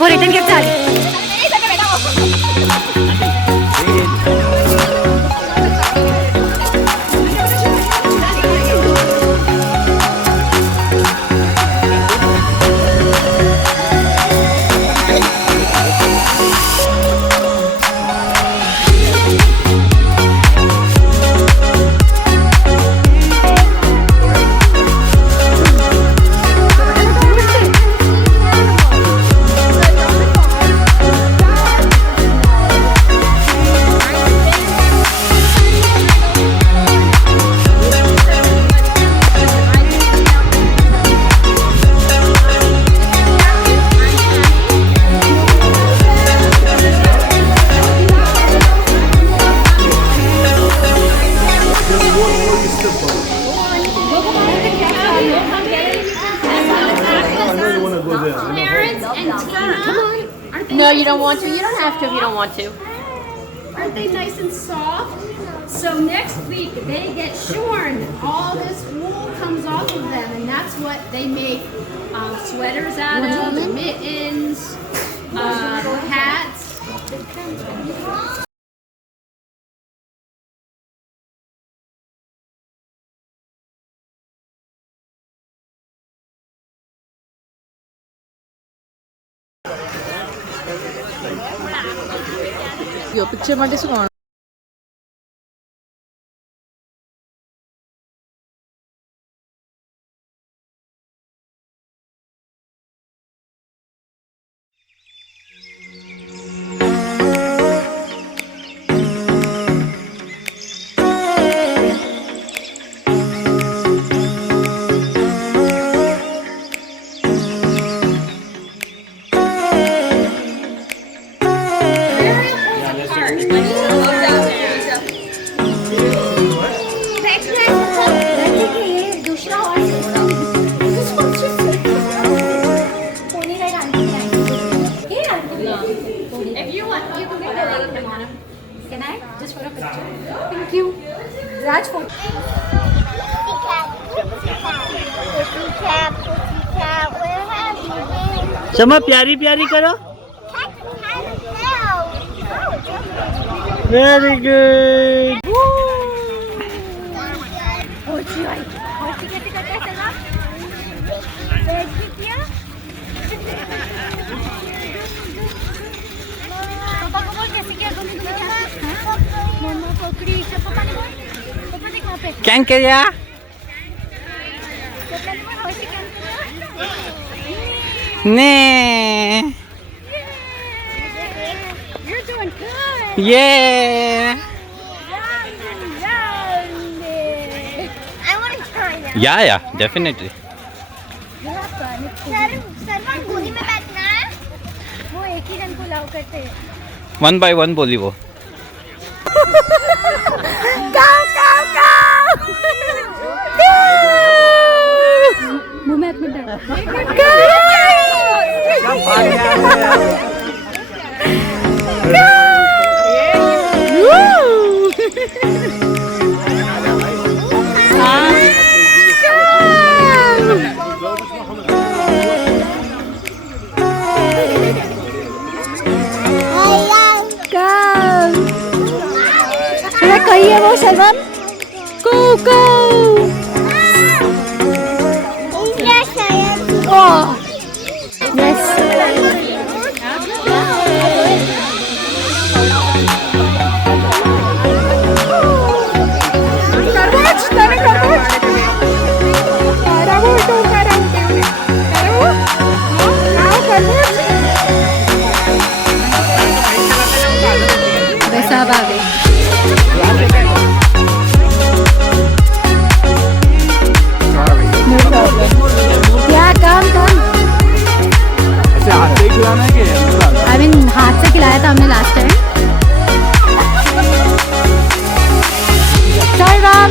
वो return gift आली. No, you don't want to. You don't have to if you don't want to. Aren't they nice and soft? So next week they get shorn. All this wool comes off of them, and that's what they make sweaters out of, mittens, hats. Yo, picture માટે શું કરવાનું? If you want, you can get another banana. Can I? Just for a picture. Thank you. Raj for. शमा प्यारी प्यारी करो. Very good. कैंकरिया. ने. You're doing good. Yeah. I want to try that. Yeah, definitely. Sarwan गोदी में बैठना है. वो एक ही जन को लव करते हैं. One by one बोली वो. मुंह में हाथ डाल. कही है वो Sarwan. Go go. Oh. Yes. सब आ गए. हाथ से खिलाया था हमने लास्ट टाइम. चल राम.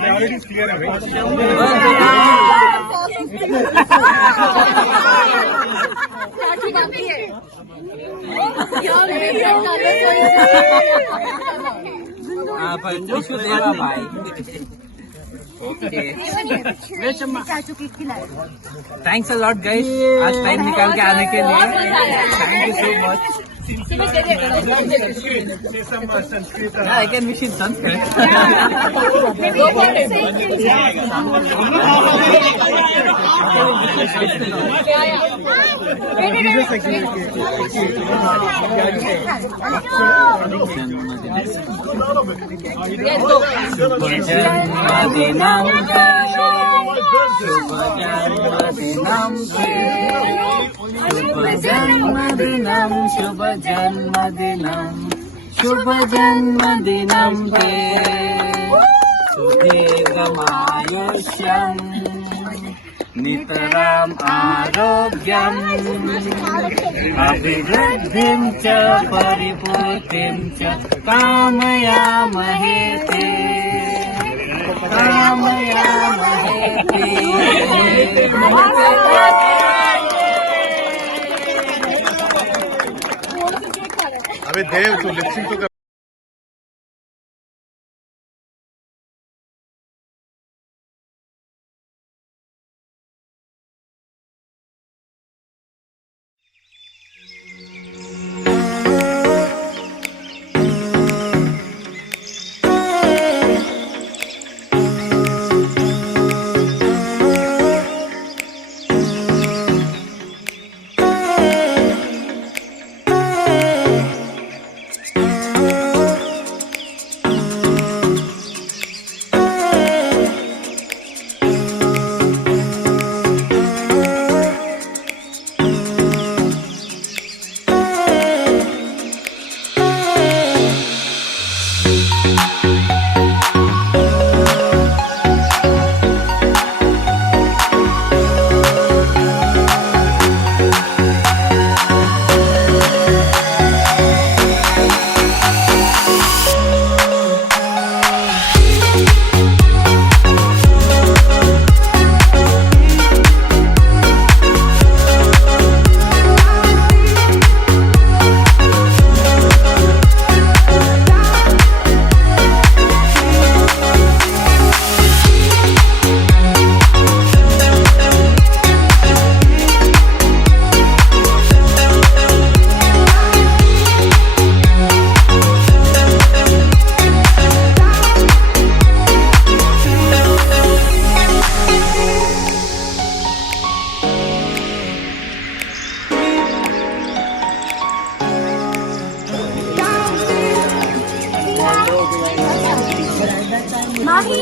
priorities clear है भाई. थैंक्स अ लॉट गाइस, आज टाइम निकाल के आने के लिए thank you so much. I can wish in Sanskrit. शुभ जन्मदिनं ते सुदीर्घमायुष्यं नितराम् आरोग्यम् अभिवृद्धिं च परिपूर्तिं च कामयामहे ते. अबे देव तू लिपसिंग तो कर. Mahi.